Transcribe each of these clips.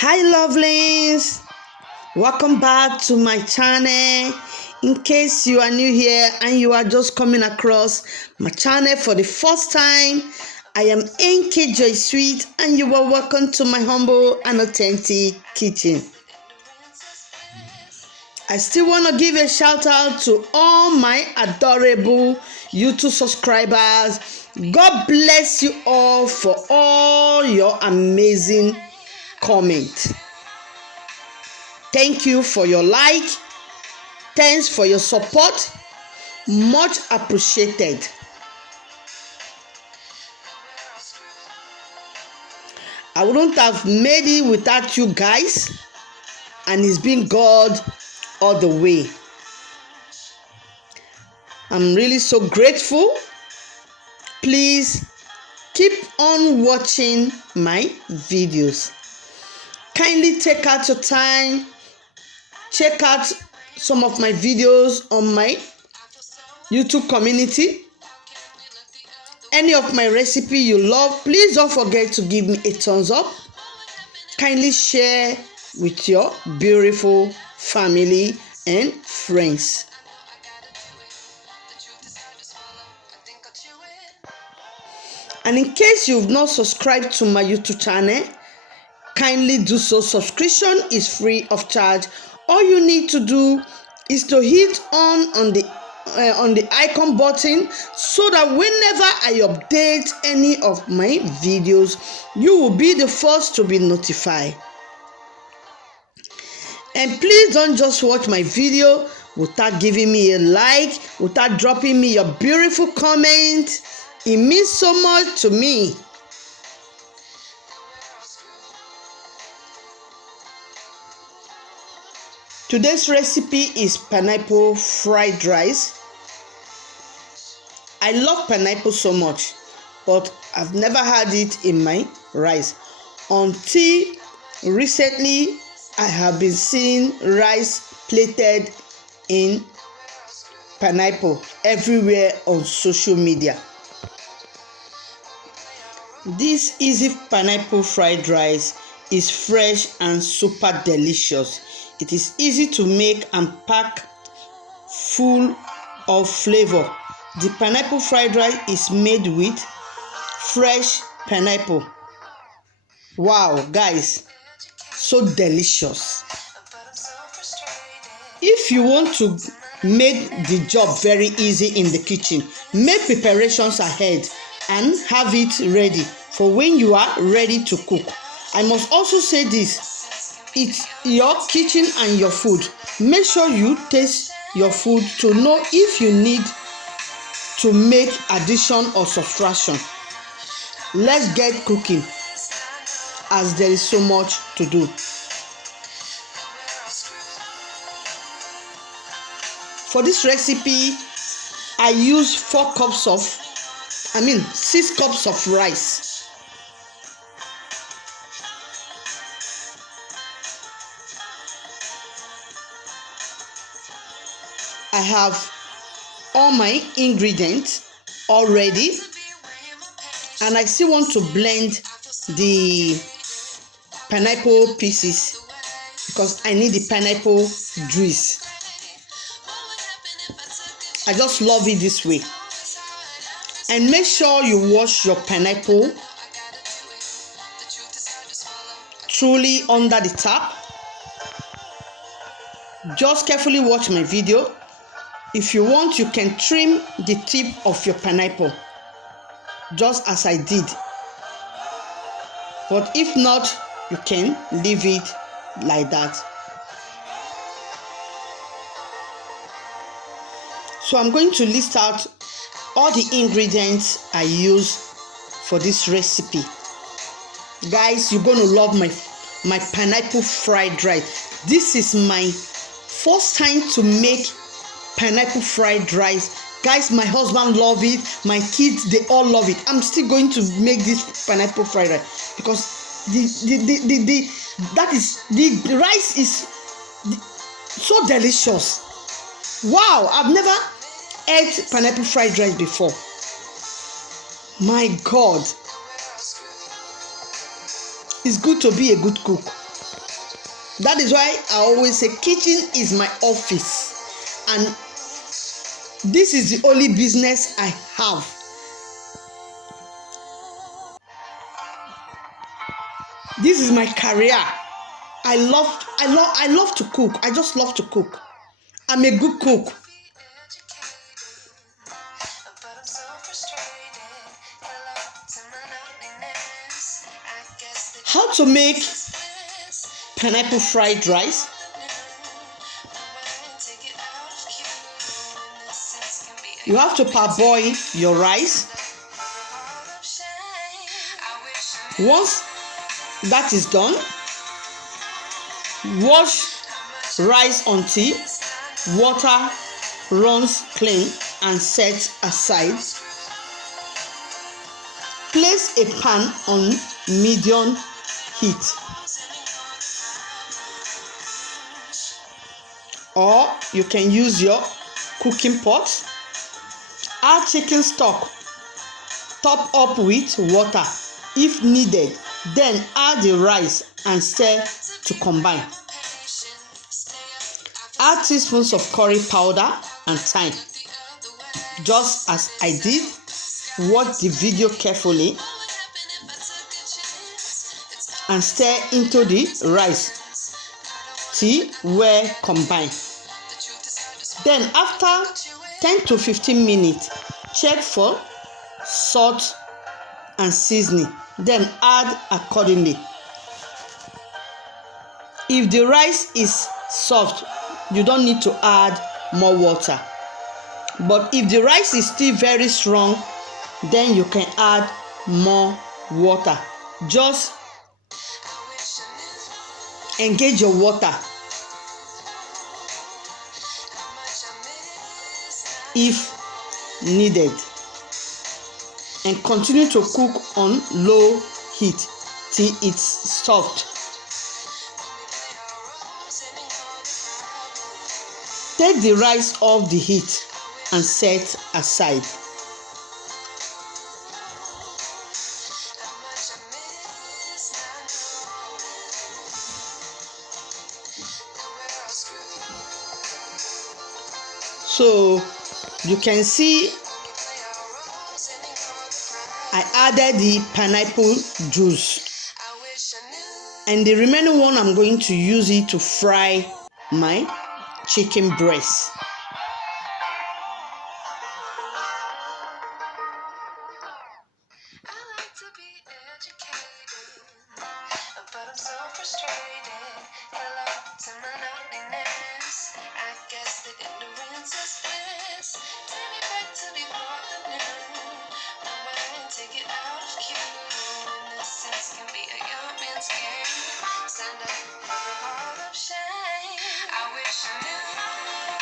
Hi lovelies, welcome back to my channel. In case you are new here and you are just coming across my channel for the first time, I am NK Joy Sweet and you are welcome to my humble and authentic kitchen. I still want to give a shout out to all my adorable YouTube subscribers. God bless you all for all your amazing comments. Thank you for your like. Thanks for your support. Much appreciated. I wouldn't have made it without you guys, and it's been God all the way. I'm really so grateful. Please keep on watching my videos. Kindly take out your time, check out some of my videos on my YouTube community. Any of my recipe you love, please don't forget to give me a thumbs up. Kindly share with your beautiful family and friends. And in case you've not subscribed to my YouTube channel, kindly do so. Subscription is free of charge. All you need to do is to hit on the icon button so that whenever I update any of my videos, you will be the first to be notified. And please don't just watch my video without giving me a like, without dropping me your beautiful comment. It means so much to me. Today's recipe is pineapple fried rice. I love pineapple so much, but I've never had it in my rice. Until recently, I have been seeing rice plated in pineapple everywhere on social media. This easy pineapple fried rice is fresh and super delicious. It is easy to make and pack full of flavor. The pineapple fried rice is made with fresh pineapple. Wow, guys, so delicious. If you want to make the job very easy in the kitchen, make preparations ahead and have it ready for when you are ready to cook. I must also say this: it's your kitchen and your food. Make sure you taste your food to know if you need to make addition or subtraction. Let's get cooking, as there is so much to do. For this recipe, I use 6 cups of rice. I have all my ingredients already, and I still want to blend the pineapple pieces because I need the pineapple juice. I just love it this way. And make sure you wash your pineapple truly under the tap. Just carefully watch my video. If you want, you can trim the tip of your pineapple, just as I did. But if not, you can leave it like that. So I'm going to list out all the ingredients I use for this recipe. Guys, you're going to love my pineapple fried rice. This is my first time to make pineapple fried rice. Guys, my husband love it, my kids, they all love it. I'm still going to make this pineapple fried rice because the rice is so delicious. Wow, I've never ate pineapple fried rice before. My God, it's good to be a good cook. That is why I always say kitchen is my office, and this is the only business I have. This is my career. I love to cook. I just love to cook. I'm a good cook. How to make pineapple fried rice? You have to parboil your rice. Once that is done, wash rice until water runs clean and set aside. Place a pan on medium heat, or you can use your cooking pot. Add chicken stock, top up with water if needed, then add the rice and stir to combine. Add teaspoons of curry powder and thyme. Just as I did, watch the video carefully and stir into the rice till well combined. Then after 10 to 15 minutes, check for salt and seasoning, then add accordingly. If the rice is soft, you don't need to add more water. But if the rice is still very strong, then you can add more water. Just engage your water if needed, and continue to cook on low heat till it's soft. Take the rice off the heat and set aside. So you can see I added the pineapple juice, and the remaining one I'm going to use it to fry my chicken breast.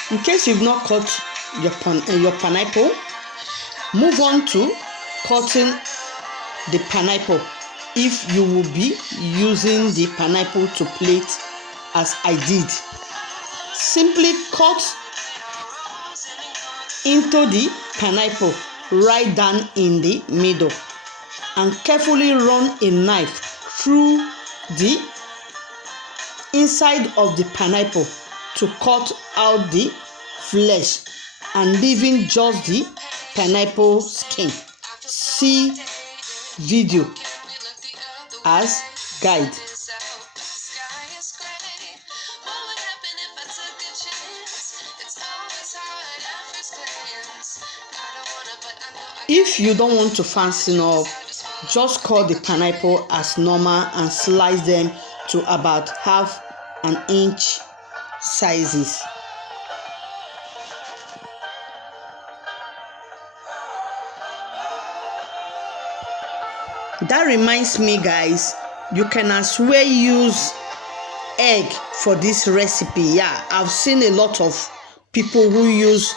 In case you've not cut your pineapple, move on to cutting the pineapple. If you will be using the pineapple to plate as I did, simply cut into the pineapple right down in the middle and carefully run a knife through the inside of the pineapple to cut out the flesh and leaving just the pineapple skin. See video as guide. If you don't want to fasten up, just cut the pineapple as normal and slice them to about half an inch sizes. That reminds me, guys, you can as well use egg for this recipe. Yeah, I've seen a lot of people who use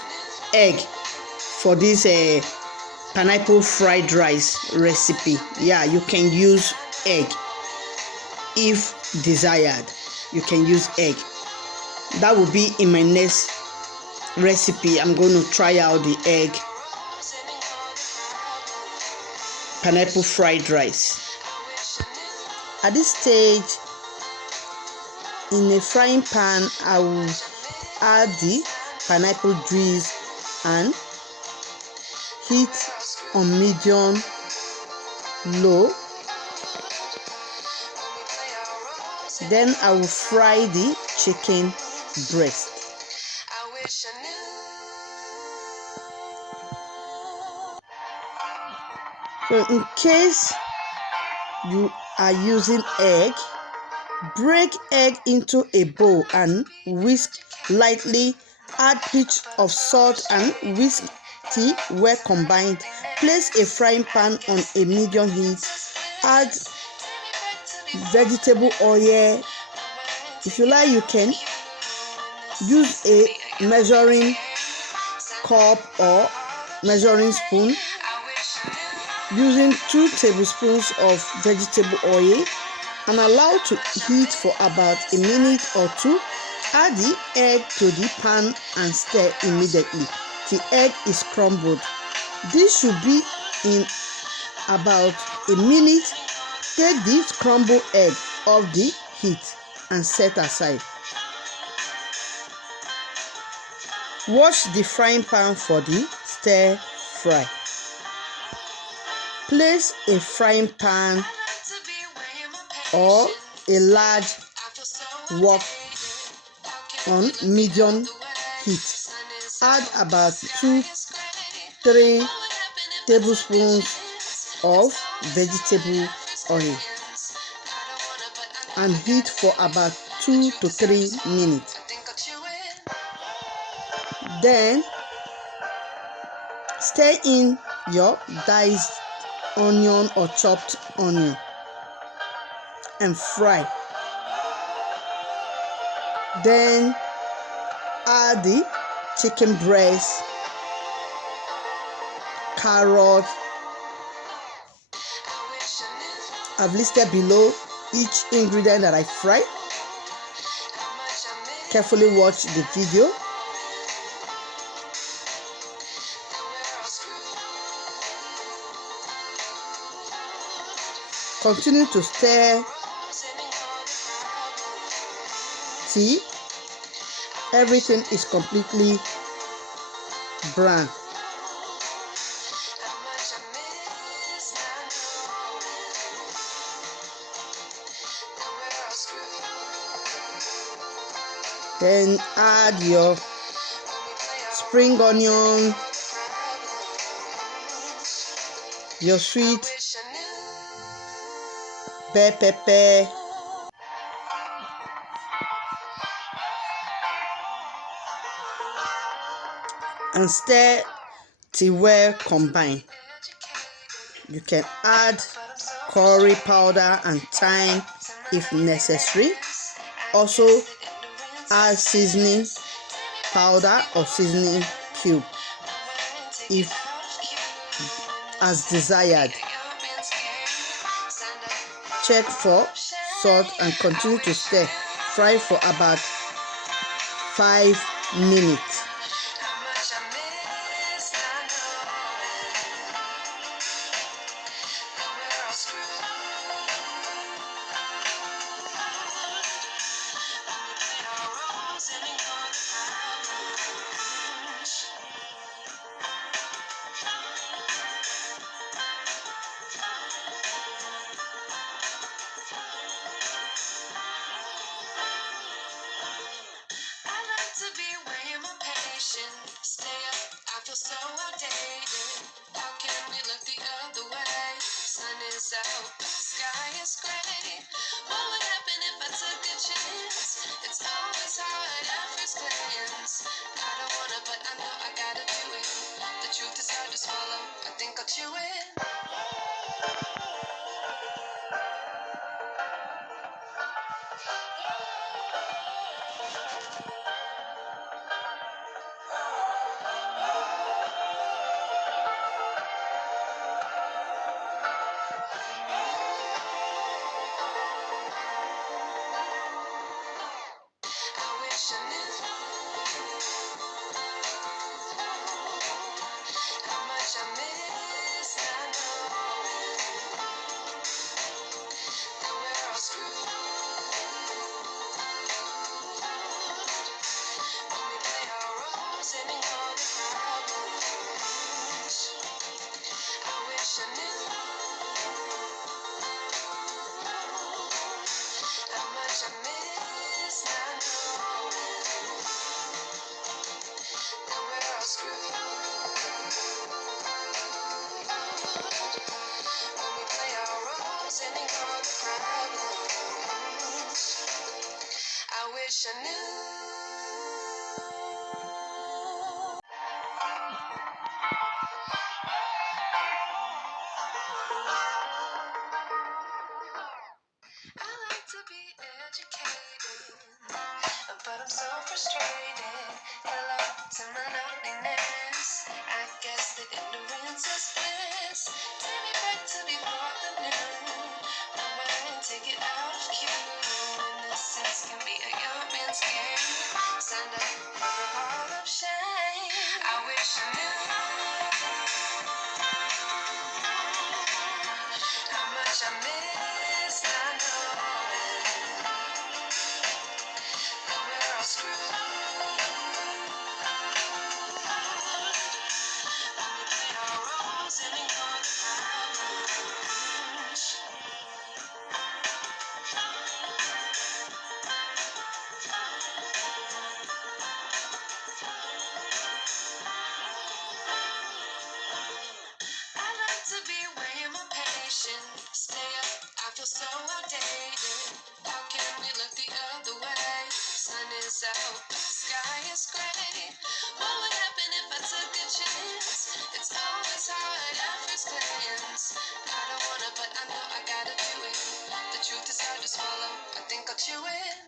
egg for this pineapple fried rice recipe. Yeah, you can use egg if desired. You can use egg. That will be in my next recipe. I'm going to try out the egg pineapple fried rice. At this stage, In a frying pan, I will add the pineapple juice and heat on medium low. Then I will fry the chicken breast. So in case you are using egg, break egg into a bowl and whisk lightly. Add pinch of salt and whisk till well combined. Place a frying pan on a medium heat. Add vegetable oil. If you like, you can use a measuring cup or measuring spoon. Using 2 tablespoons of vegetable oil and allow to heat for about a minute or two. Add the egg to the pan and stir immediately till egg is crumbled. This should be in about a minute. Take this crumbled egg off the heat and set aside. Wash the frying pan for the stir fry. Place a frying pan or a large wok on medium heat. Add about 2-3 tablespoons of vegetable oil and heat for about 2 to 3 minutes. Then stir in your diced onion or chopped onion and fry. Then add the chicken breast, carrot. I've listed below each ingredient that I fry. Carefully watch the video. Continue to stir till everything is completely brown. Then add your spring onion, your sweet bell pepper, and stir till well combined. You can add curry powder and thyme if necessary. Also add seasoning powder or seasoning cube if as desired. Check for salt and continue to stir. Fry for about 5 minutes. wish I knew. I like to be educated, but I'm so frustrated. Hello to my loneliness. I guess that ignorance is bliss. Take me back to before the new. Rewind, take it out of cue. Innocence can be a young man's game. Signed up for a hall of shame. I wish I knew how much I miss not knowing that we're all screwed. We play our roles and ignore the problems. I like to be way more patient. Stay up, I feel so outdated. How can we look the other way? Sun is out, but the sky is gray. What would happen if I took a chance? It's always hard at first glance. I don't wanna, but I know I gotta do it. The truth is hard to swallow. I think I'll chew it.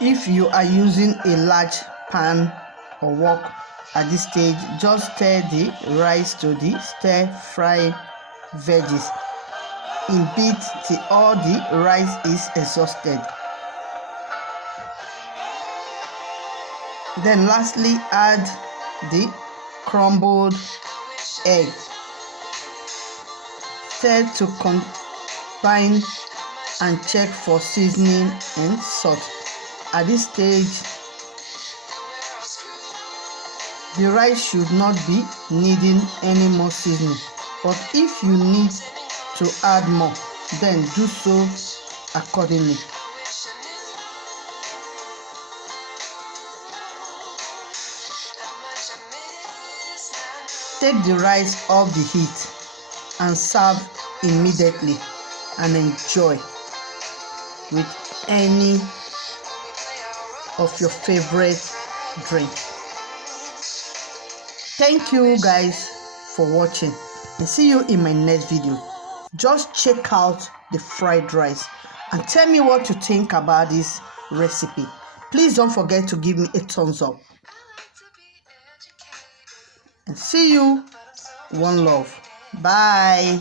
If you are using a large pan or wok at this stage, just stir the rice to the stir-fry veggies in bits till all the rice is exhausted. Then lastly, add the crumbled egg. Stir to combine and check for seasoning and salt. At this stage, the rice should not be needing any more seasoning, but if you need to add more, then do so accordingly. Take the rice off the heat and serve immediately and enjoy with any of your favorite drink. Thank you guys for watching and see you in my next video. Just check out the fried rice and tell me what you think about this recipe. Please don't forget to give me a thumbs up and see you. One love. Bye.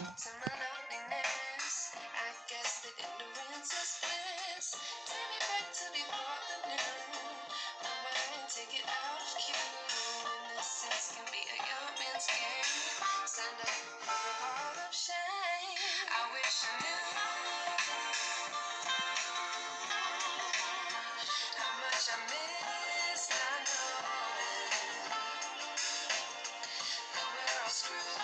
I wish I knew how much I miss not knowing that we're all screwed.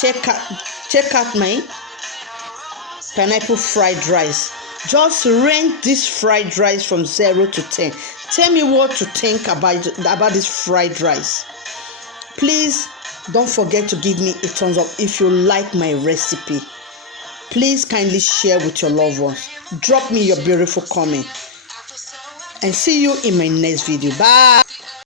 check out my pineapple fried rice. Just rank this fried rice from 0 to 10. Tell me what to think about this fried rice. Please don't forget to give me a thumbs up if you like my recipe. Please kindly share with your loved ones. Drop me your beautiful comment. And see you in my next video. Bye.